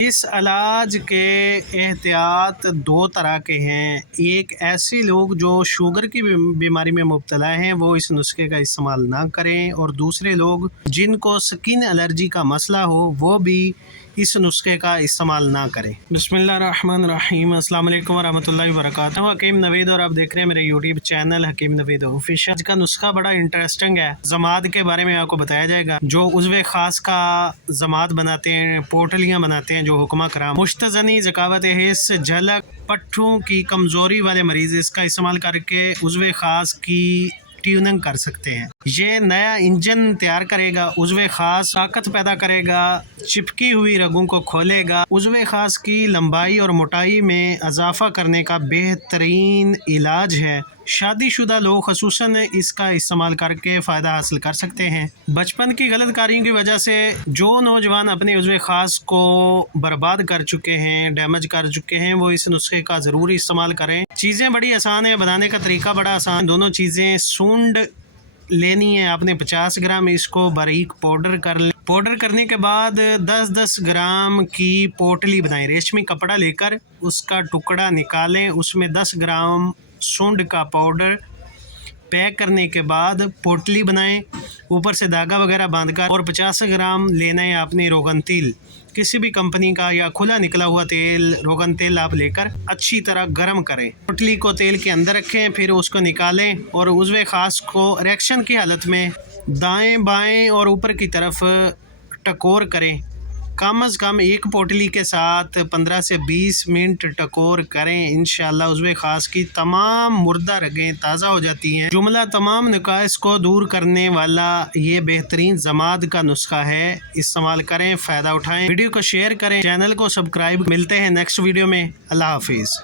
اس علاج کے احتیاط دو طرح کے ہیں۔ ایک ایسے لوگ جو شوگر کی بیماری میں مبتلا ہیں وہ اس نسخے کا استعمال نہ کریں، اور دوسرے لوگ جن کو سکن الرجی کا مسئلہ ہو وہ بھی اس نسخے کا استعمال نہ کریں۔ بسم اللہ الرحمن الرحیم۔ السلام علیکم ورحمۃ اللہ وبرکاتہ۔ حکیم نوید اور آپ دیکھ رہے ہیں میرے یوٹیوب چینل حکیم نوید آفیشل۔ آج کا نسخہ بڑا انٹرسٹنگ ہے۔ ضماد کے بارے میں آپ کو بتایا جائے گا۔ جو عضو خاص کا ضماد بناتے ہیں، پوٹلیاں بناتے ہیں جو حکمہ کرام، مشتزنی، ذکاوت حس، جھلک، پٹھوں کی کمزوری والے مریض اس کا استعمال کر کے عضو خاص کی ٹیوننگ کر سکتے ہیں۔ یہ نیا انجن تیار کرے گا، عضو خاص طاقت پیدا کرے گا، چپکی ہوئی رگوں کو کھولے گا، عضو خاص کی لمبائی اور موٹائی میں اضافہ کرنے کا بہترین علاج ہے۔ شادی شدہ لوگ خصوصاً اس کا استعمال کر کے فائدہ حاصل کر سکتے ہیں۔ بچپن کی غلط کاریوں کی وجہ سے جو نوجوان اپنے عضو خاص کو برباد کر چکے ہیں، ڈیمیج کر چکے ہیں، وہ اس نسخے کا ضروری استعمال کریں۔ چیزیں بڑی آسان ہیں، بنانے کا طریقہ بڑا آسان۔ دونوں چیزیں سونڈ لینی ہے آپ نے 50 گرام، اس کو باریک پاؤڈر کر لیں۔ پاؤڈر کرنے کے بعد 10-10 گرام کی پوٹلی بنائیں۔ ریشمی کپڑا لے کر اس کا ٹکڑا نکالیں، اس میں 10 گرام سونڈ کا پاؤڈر پیک کرنے کے بعد پوٹلی بنائیں، اوپر سے دھاگا وغیرہ باندھ کر، اور 50 گرام لینا ہے آپ نے روغن تیل، کسی بھی کمپنی کا یا کھلا نکلا ہوا تیل، روغن تیل آپ لے کر اچھی طرح گرم کریں۔ پوٹلی کو تیل کے اندر رکھیں، پھر اس کو نکالیں اور عضو خاص کو اریکشن کی حالت میں دائیں بائیں اور اوپر کی طرف ٹکور کریں۔ کم از کم ایک پوٹلی کے ساتھ 15 سے 20 منٹ ٹکور کریں۔ انشاءاللہ عضو خاص کی تمام مردہ رگیں تازہ ہو جاتی ہیں۔ جملہ تمام نقائص کو دور کرنے والا یہ بہترین ضماد کا نسخہ ہے، استعمال کریں، فائدہ اٹھائیں۔ ویڈیو کو شیئر کریں، چینل کو سبسکرائب۔ ملتے ہیں نیکسٹ ویڈیو میں۔ اللہ حافظ۔